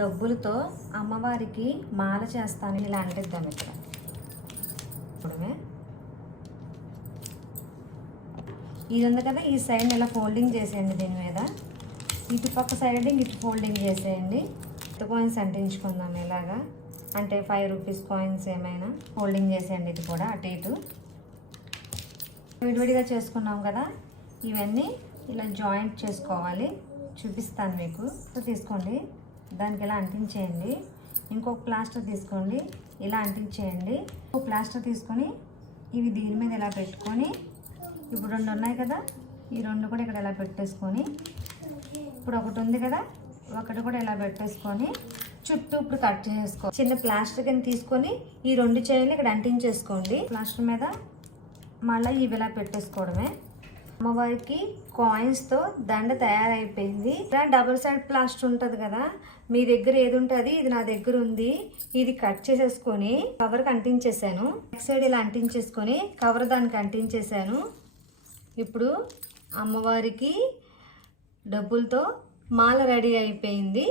డబ్బులతో అమ్మవారికి మాల చేస్తాను. ఇలా అంటిద్దాం ఇక్కడ. ఇప్పుడే ఇది ఉంది కదా, ఈ సైడ్ ఇలా ఫోల్డింగ్ చేసేయండి. దీని మీద ఇటు పక్క సైడ్ ఇటు ఫోల్డింగ్ చేసేయండి. కాయిన్స్ అంటించుకుందాం ఇలాగా. అంటే 5 రూపీస్ కాయిన్స్ ఏమైనా ఫోల్డింగ్ చేసేయండి. ఇది కూడా అటు ఇటు విడివిడిగా చేసుకున్నాం కదా. ఇవన్నీ ఇలా జాయింట్ చేసుకోవాలి. చూపిస్తాను మీకు. తీసుకోండి, దానికి ఇలా అంటించేయండి. ఇంకొక ప్లాస్టర్ తీసుకోండి, ఇలా అంటించేయండి. ఒక ప్లాస్టర్ తీసుకొని ఇవి దీని మీద ఇలా పెట్టుకొని, ఇప్పుడు 2 ఉన్నాయి కదా, ఈ 2 కూడా ఇక్కడ ఇలా పెట్టేసుకొని, ఇప్పుడు ఒకటి ఉంది కదా, ఒకటి కూడా ఇలా పెట్టేసుకొని చుట్టూ ఇప్పుడు కట్ చేసుకో. చిన్న ప్లాస్టర్ కింద తీసుకొని ఈ 2 చైన్లు ఇక్కడ అంటించేసుకోండి. ప్లాస్టర్ మీద మళ్ళీ ఇవి ఇలా పెట్టేసుకోవడమే. అమ్మవారికి కాయిన్స్తో దండ తయారైపోయింది. డబుల్ సైడ్ ప్లాస్టర్ ఉంటుంది కదా, మీ దగ్గర ఏది ఉంటుంది, ఇది నా దగ్గర ఉంది. ఇది కట్ చేసేసుకొని కవర్కి అంటించేసాను. నెక్స్ట్ సైడ్ ఇలా అంటించేసుకొని కవర్ దానికి అంటించేసాను. ఇప్పుడు అమ్మవారికి డబ్బులతో మాల రెడీ అయిపోయింది.